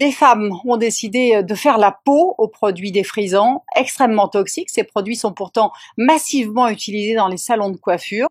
Des femmes ont décidé de faire la peau aux produits défrisants, extrêmement toxiques. Ces produits sont pourtant massivement utilisés dans les salons de coiffure.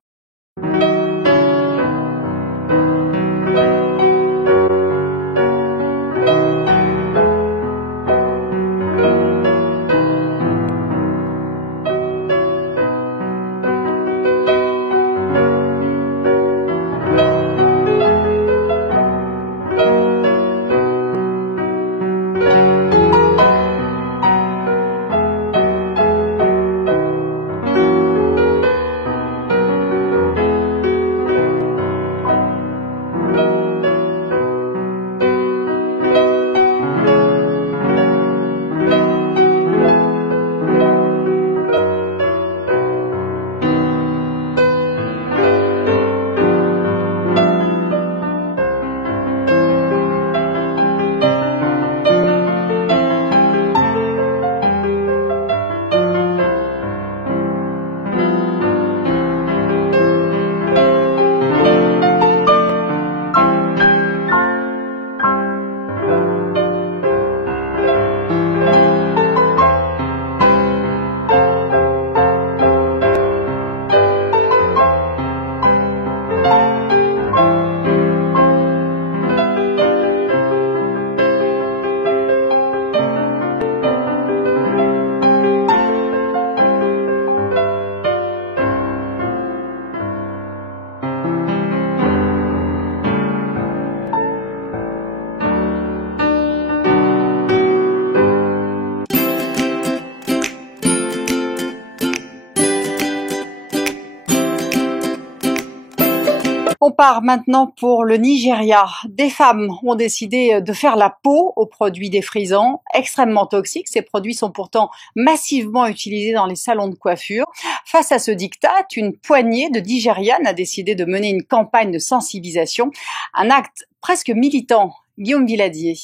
On part maintenant pour le Nigeria. Des femmes ont décidé de faire la peau aux produits défrisants, extrêmement toxiques. Ces produits sont pourtant massivement utilisés dans les salons de coiffure. Face à ce diktat, une poignée de Nigérianes a décidé de mener une campagne de sensibilisation, un acte presque militant. Guillaume Villadier.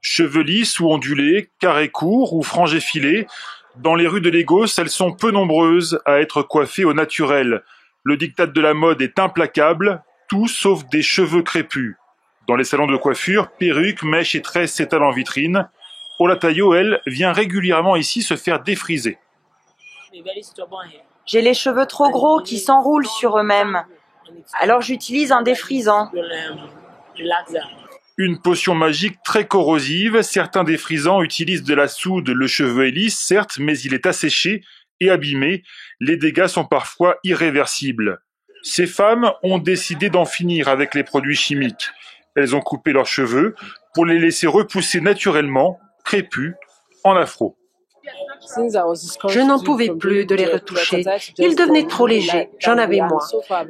Cheveux lisses ou ondulés, carrés courts ou franges effilées, dans les rues de Lagos, elles sont peu nombreuses à être coiffées au naturel. Le diktat de la mode est implacable, tout sauf des cheveux crépus. Dans les salons de coiffure, perruques, mèches et tresses s'étalent en vitrine. Olatayo, elle, vient régulièrement ici se faire défriser. J'ai les cheveux trop gros qui s'enroulent sur eux-mêmes. Alors j'utilise un défrisant. Une potion magique très corrosive. Certains défrisants utilisent de la soude. Le cheveu est lisse, certes, mais il est asséché et abîmé. Les dégâts sont parfois irréversibles. Ces femmes ont décidé d'en finir avec les produits chimiques. Elles ont coupé leurs cheveux pour les laisser repousser naturellement, crépus, en afro. Je n'en pouvais plus de les retoucher. Ils devenaient trop légers, j'en avais moins.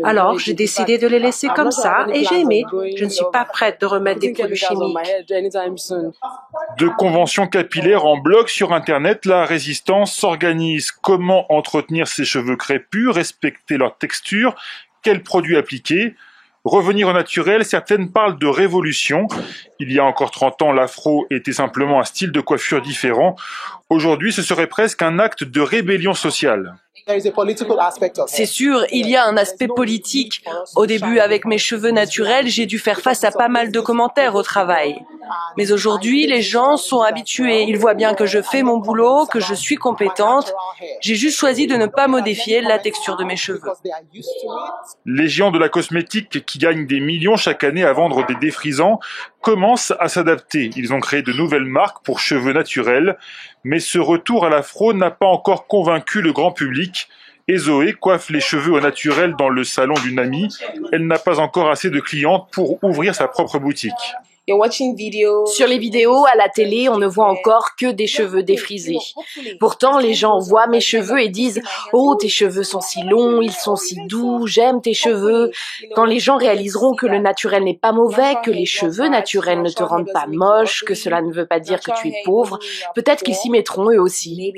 Alors j'ai décidé de les laisser comme ça et j'ai aimé. Je ne suis pas prête de remettre des produits chimiques. De conventions capillaires en bloc sur Internet, la résistance s'organise. Comment entretenir ses cheveux crépus, respecter leur texture, quels produits appliquer? Revenir au naturel, certaines parlent de révolution. Il y a encore 30 ans, l'afro était simplement un style de coiffure différent. Aujourd'hui, ce serait presque un acte de rébellion sociale. C'est sûr, il y a un aspect politique. Au début, avec mes cheveux naturels, j'ai dû faire face à pas mal de commentaires au travail. Mais aujourd'hui, les gens sont habitués. Ils voient bien que je fais mon boulot, que je suis compétente. J'ai juste choisi de ne pas modifier la texture de mes cheveux. Les géants de la cosmétique qui gagnent des millions chaque année à vendre des défrisants commencent à s'adapter. Ils ont créé de nouvelles marques pour cheveux naturels. Mais ce retour à l'afro n'a pas encore convaincu le grand public. Et Zoé coiffe les cheveux au naturel dans le salon d'une amie. Elle n'a pas encore assez de clientes pour ouvrir sa propre boutique. Sur les vidéos, à la télé, on ne voit encore que des cheveux défrisés. Pourtant, les gens voient mes cheveux et disent « Oh, tes cheveux sont si longs, ils sont si doux, j'aime tes cheveux ». Quand les gens réaliseront que le naturel n'est pas mauvais, que les cheveux naturels ne te rendent pas moche, que cela ne veut pas dire que tu es pauvre, peut-être qu'ils s'y mettront eux aussi.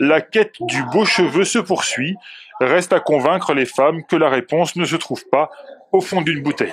La quête du beau cheveu se poursuit. Reste à convaincre les femmes que la réponse ne se trouve pas au fond d'une bouteille.